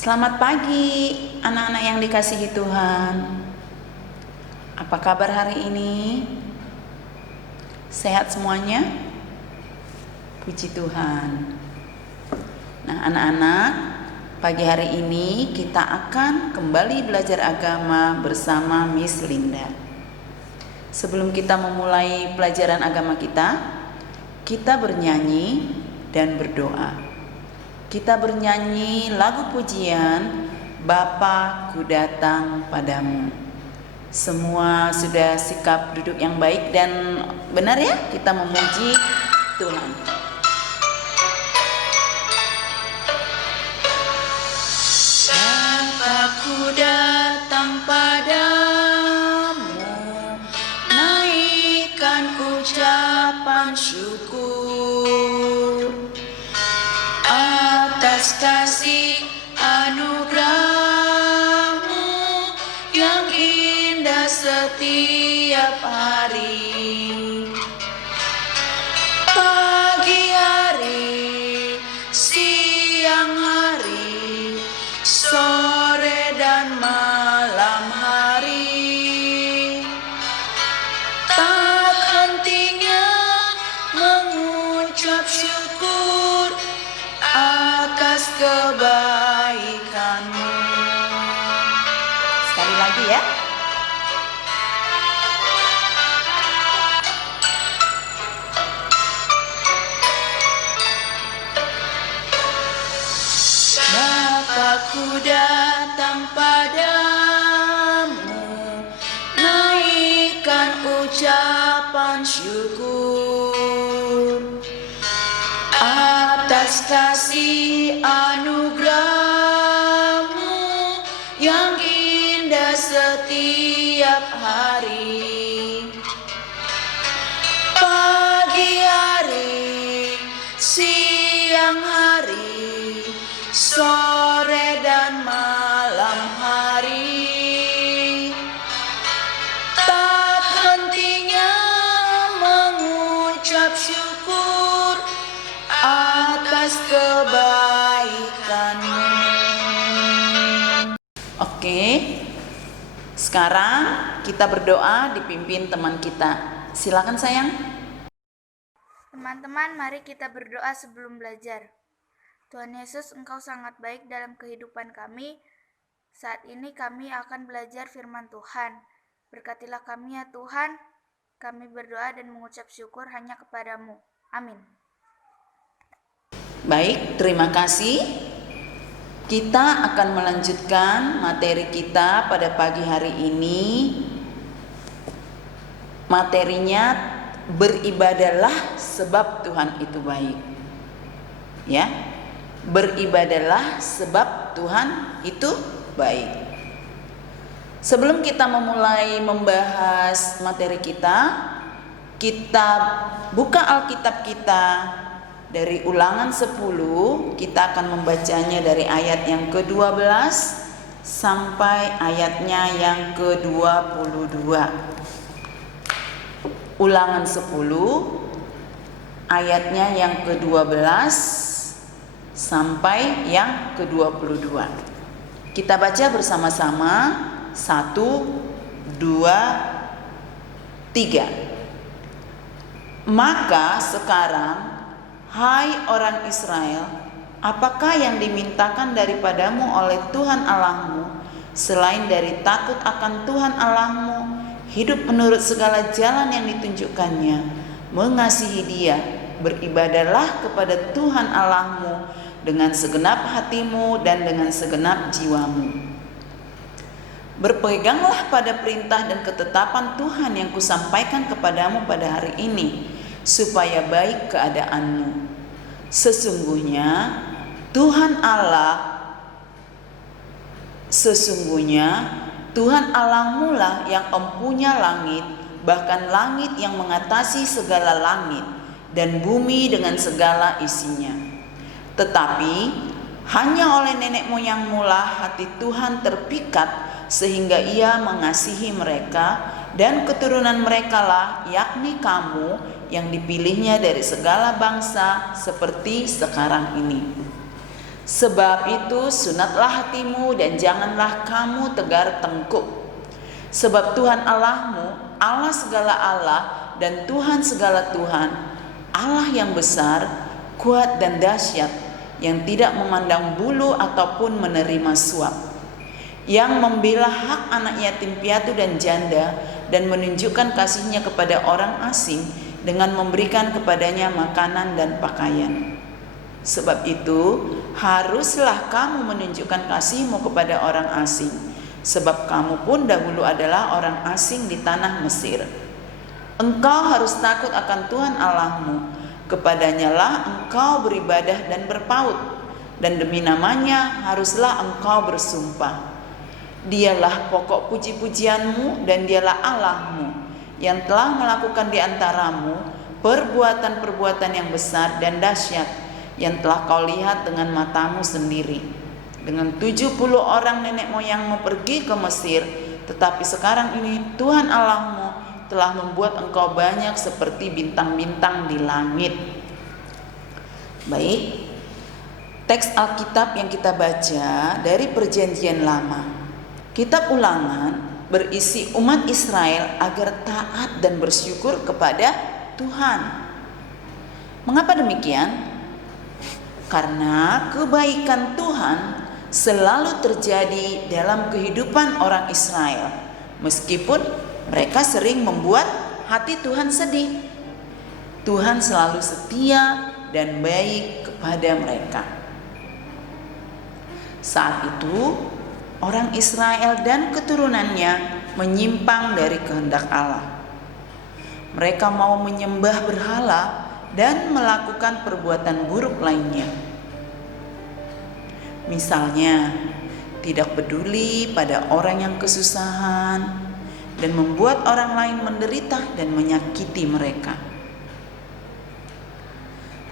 Selamat pagi anak-anak yang dikasihi Tuhan. Apa kabar hari ini? Sehat semuanya? Puji Tuhan. Nah anak-anak, pagi hari ini kita akan kembali belajar agama bersama Miss Linda. Sebelum kita memulai pelajaran agama kita bernyanyi dan berdoa. Kita bernyanyi lagu pujian Bapa ku datang padamu. Semua sudah sikap duduk yang baik dan benar ya, kita memuji Tuhan. Bapa ku datang padamu, naikkan ucapan syukur atas kasih anugerah-Mu yang indah setiap hari. Pagi hari, siang hari, sore dan malam hari, tak hentinya mengucap syukur atas kebaikan-Mu. Sekali lagi ya. Bapa-Ku datang padamu, naikkan ucapan syukur atas kasih anugerah-Mu yang indah setiap hari. Pagi hari, siang hari, sore dan malam hari, tak hentinya mengucap syukur atas kebaikan-Mu. Oke, sekarang kita berdoa dipimpin teman kita. Silakan sayang. Teman-teman, mari kita berdoa sebelum belajar. Tuhan Yesus, Engkau sangat baik dalam kehidupan kami. Saat ini kami akan belajar firman Tuhan. Berkatilah kami ya Tuhan. Kami berdoa dan mengucap syukur hanya kepadamu. Amin. Baik, terima kasih. Kita akan melanjutkan materi kita pada pagi hari ini. Materinya beribadahlah sebab Tuhan itu baik. Ya. Beribadahlah sebab Tuhan itu baik. Sebelum kita memulai membahas materi kita buka Alkitab kita dari Ulangan 10. Kita akan membacanya dari ayat yang ke-12 sampai ayatnya yang ke-22. Ulangan 10 ayatnya yang ke-12 sampai yang ke-22. Kita baca bersama-sama. 1, 2, 3. Maka sekarang, hai orang Israel, apakah yang dimintakan daripadamu oleh Tuhan Allahmu selain dari takut akan Tuhan Allahmu, hidup menurut segala jalan yang ditunjukkannya, mengasihi Dia, beribadahlah kepada Tuhan Allahmu dengan segenap hatimu dan dengan segenap jiwamu. Berpeganglah pada perintah dan ketetapan Tuhan yang kusampaikan kepadamu pada hari ini, supaya baik keadaanmu. Sesungguhnya Tuhan Allahmu lah yang empunya langit, bahkan langit yang mengatasi segala langit, dan bumi dengan segala isinya. Tetapi hanya oleh nenek moyangmu lah hati Tuhan terpikat, sehingga Ia mengasihi mereka, dan keturunan mereka lah, yakni kamu, yang dipilihnya dari segala bangsa seperti sekarang ini. Sebab itu sunatlah hatimu dan janganlah kamu tegar tengkuk. Sebab Tuhan Allahmu, Allah segala Allah dan Tuhan segala Tuhan, Allah yang besar, kuat dan dahsyat, yang tidak memandang bulu ataupun menerima suap, yang membela hak anak yatim piatu dan janda dan menunjukkan kasihnya kepada orang asing dengan memberikan kepadanya makanan dan pakaian. Sebab itu haruslah kamu menunjukkan kasihmu kepada orang asing, sebab kamu pun dahulu adalah orang asing di tanah Mesir. Engkau harus takut akan Tuhan Allahmu, kepadanya lah engkau beribadah dan berpaut, dan demi namanya haruslah engkau bersumpah. Dialah pokok puji-pujianmu dan dialah Allahmu, yang telah melakukan di antaramu perbuatan-perbuatan yang besar dan dahsyat, yang telah kau lihat dengan matamu sendiri. Dengan 70 orang nenek moyangmu pergi ke Mesir, tetapi sekarang ini Tuhan Allahmu telah membuat engkau banyak seperti bintang-bintang di langit. Baik, teks Alkitab yang kita baca dari Perjanjian Lama. Kitab Ulangan berisi umat Israel agar taat dan bersyukur kepada Tuhan. Mengapa demikian? Karena kebaikan Tuhan selalu terjadi dalam kehidupan orang Israel, meskipun mereka sering membuat hati Tuhan sedih. Tuhan selalu setia dan baik kepada mereka. Saat itu, orang Israel dan keturunannya menyimpang dari kehendak Allah. Mereka mau menyembah berhala dan melakukan perbuatan buruk lainnya. Misalnya, tidak peduli pada orang yang kesusahan dan membuat orang lain menderita dan menyakiti mereka.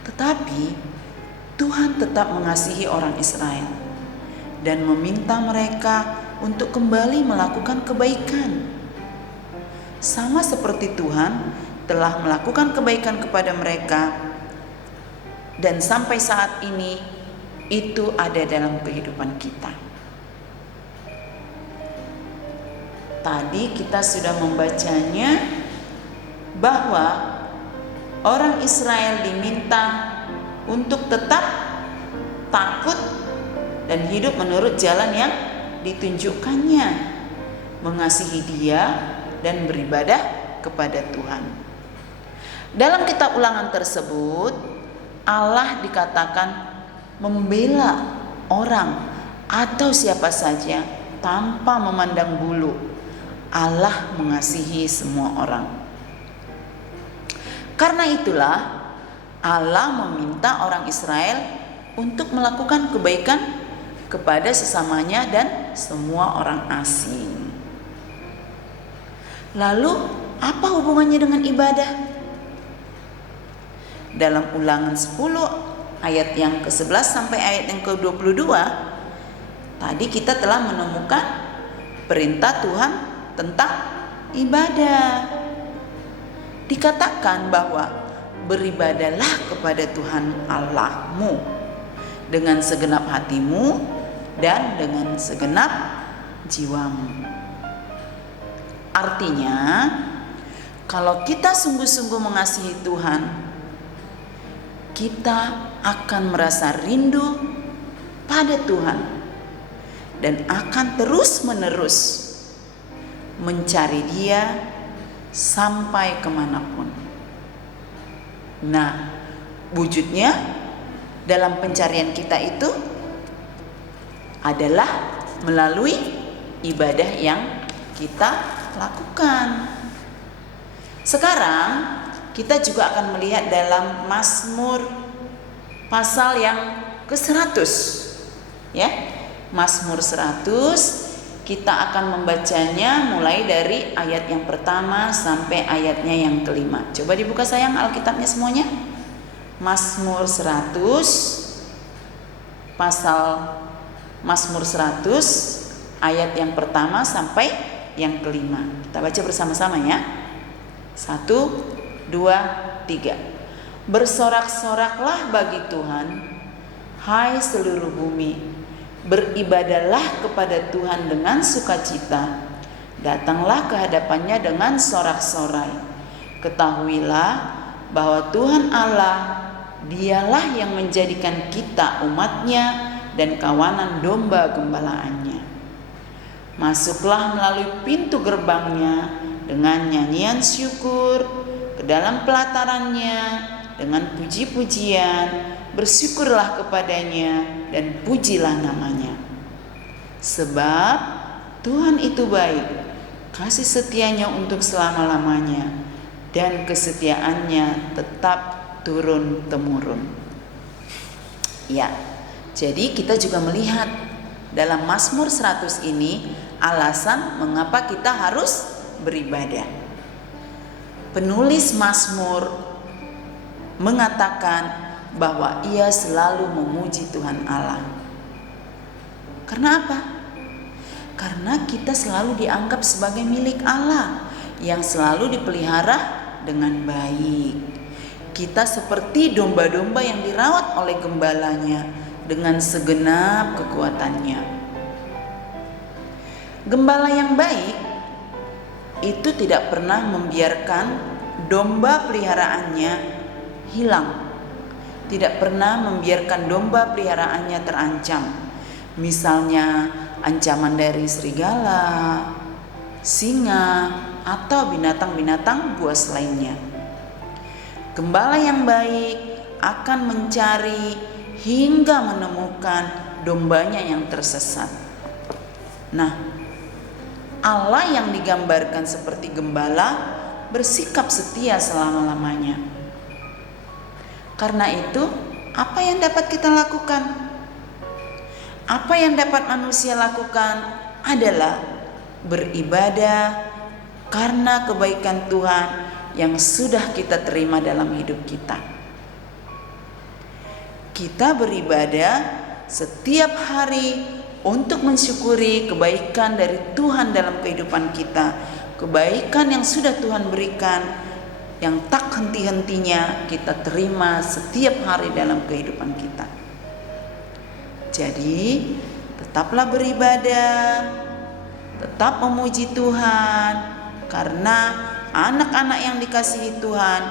Tetapi Tuhan tetap mengasihi orang Israel dan meminta mereka untuk kembali melakukan kebaikan. Sama seperti Tuhan telah melakukan kebaikan kepada mereka, dan sampai saat ini itu ada dalam kehidupan kita. Tadi kita sudah membacanya bahwa orang Israel diminta untuk tetap takut dan hidup menurut jalan yang ditunjukkannya, mengasihi Dia dan beribadah kepada Tuhan. Dalam kitab Ulangan tersebut, Allah dikatakan membela orang atau siapa saja tanpa memandang bulu. Allah mengasihi semua orang. Karena itulah Allah meminta orang Israel untuk melakukan kebaikan kepada sesamanya dan semua orang asing. Lalu apa hubungannya dengan ibadah? Dalam Ulangan 10 ayat yang ke-11 sampai ayat yang ke-22, tadi kita telah menemukan perintah Tuhan tentang ibadah. Dikatakan bahwa beribadahlah kepada Tuhan Allahmu dengan segenap hatimu dan dengan segenap jiwamu. Artinya, kalau kita sungguh-sungguh mengasihi Tuhan, kita akan merasa rindu pada Tuhan dan akan terus-menerus mencari Dia sampai kemanapun. Nah, wujudnya dalam pencarian kita itu adalah melalui ibadah yang kita lakukan. Sekarang kita juga akan melihat dalam Mazmur pasal yang ke-100, ya. Mazmur 100 kita akan membacanya mulai dari ayat yang pertama sampai ayatnya yang kelima. Coba dibuka sayang Alkitabnya semuanya. Mazmur 100 pasal Mazmur 100 ayat yang pertama sampai yang kelima. Kita baca bersama-sama ya. 1, 2, 3. Bersorak-soraklah bagi Tuhan, hai seluruh bumi, beribadahlah kepada Tuhan dengan sukacita, datanglah ke hadapannya dengan sorak-sorai. Ketahuilah bahwa Tuhan Allah, Dialah yang menjadikan kita umat-Nya dan kawanan domba gembalaannya. Masuklah melalui pintu gerbangnya dengan nyanyian syukur, ke dalam pelatarannya dengan puji-pujian, bersyukurlah kepadanya dan pujilah namanya. Sebab Tuhan itu baik, kasih setianya untuk selama-lamanya, dan kesetiaannya tetap turun-temurun. Ya, jadi kita juga melihat dalam Mazmur 100 ini alasan mengapa kita harus beribadah. Penulis Mazmur mengatakan bahwa ia selalu memuji Tuhan Allah. Karena apa? Karena kita selalu dianggap sebagai milik Allah yang selalu dipelihara dengan baik. Kita seperti domba-domba yang dirawat oleh gembalanya dengan segenap kekuatannya. Gembala yang baik itu tidak pernah membiarkan domba peliharaannya hilang. Tidak pernah membiarkan domba peliharaannya terancam. Misalnya ancaman dari serigala, singa, atau binatang-binatang buas lainnya. Gembala yang baik akan mencari hingga menemukan dombanya yang tersesat. Nah, Allah yang digambarkan seperti gembala bersikap setia selama-lamanya. Karena itu, apa yang dapat kita lakukan? Apa yang dapat manusia lakukan adalah beribadah karena kebaikan Tuhan yang sudah kita terima dalam hidup kita. Kita beribadah setiap hari untuk mensyukuri kebaikan dari Tuhan dalam kehidupan kita, kebaikan yang sudah Tuhan berikan, yang tak henti-hentinya kita terima setiap hari dalam kehidupan kita. Jadi, tetaplah beribadah, tetap memuji Tuhan, karena anak-anak yang dikasihi Tuhan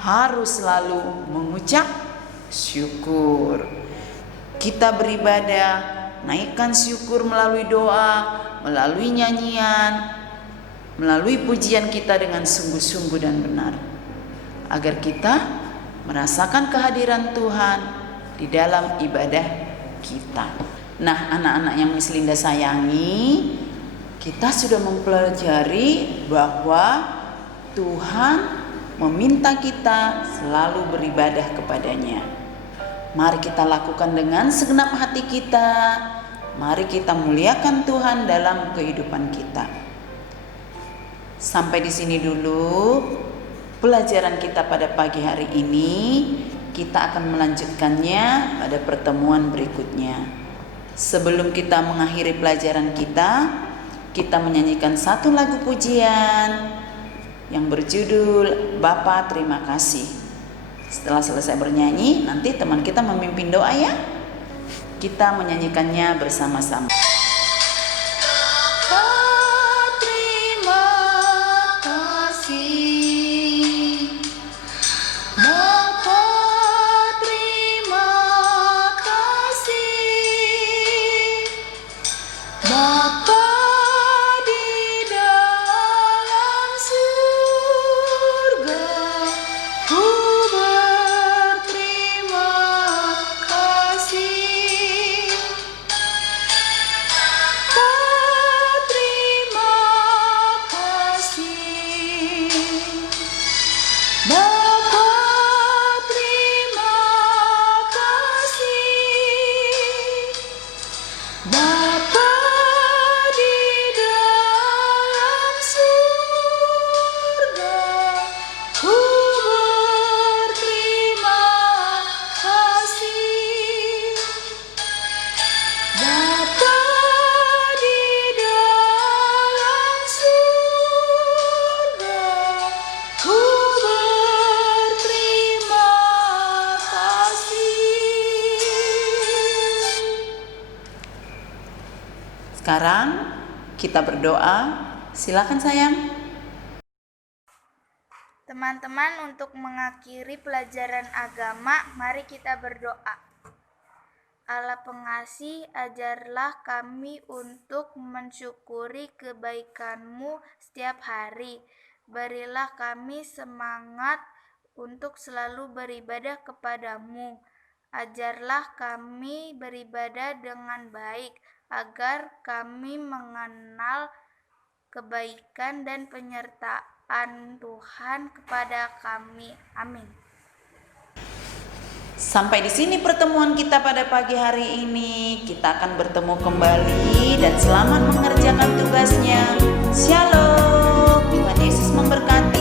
harus selalu mengucap syukur. Kita beribadah, naikkan syukur melalui doa, melalui nyanyian, melalui pujian kita dengan sungguh-sungguh dan benar, agar kita merasakan kehadiran Tuhan di dalam ibadah kita. Nah, anak-anak yang Miss Linda sayangi, kita sudah mempelajari bahwa Tuhan meminta kita selalu beribadah kepadanya. Mari kita lakukan dengan segenap hati kita. Mari kita muliakan Tuhan dalam kehidupan kita. Sampai di sini dulu pelajaran kita pada pagi hari ini. Kita akan melanjutkannya pada pertemuan berikutnya. Sebelum kita mengakhiri pelajaran kita menyanyikan satu lagu pujian yang berjudul Bapa Terima Kasih. Setelah selesai bernyanyi, nanti teman kita memimpin doa ya. Kita menyanyikannya bersama-sama. Sekarang kita berdoa. Silakan sayang. Teman-teman, untuk mengakhiri pelajaran agama, mari kita berdoa. Allah pengasih, ajarlah kami untuk mensyukuri kebaikan-Mu setiap hari. Berilah kami semangat untuk selalu beribadah kepadamu. Ajarlah kami beribadah dengan baik, agar kami mengenal kebaikan dan penyertaan Tuhan kepada kami. Amin. Sampai di sini pertemuan kita pada pagi hari ini. Kita akan bertemu kembali dan selamat mengerjakan tugasnya. Shalom. Tuhan Yesus memberkati.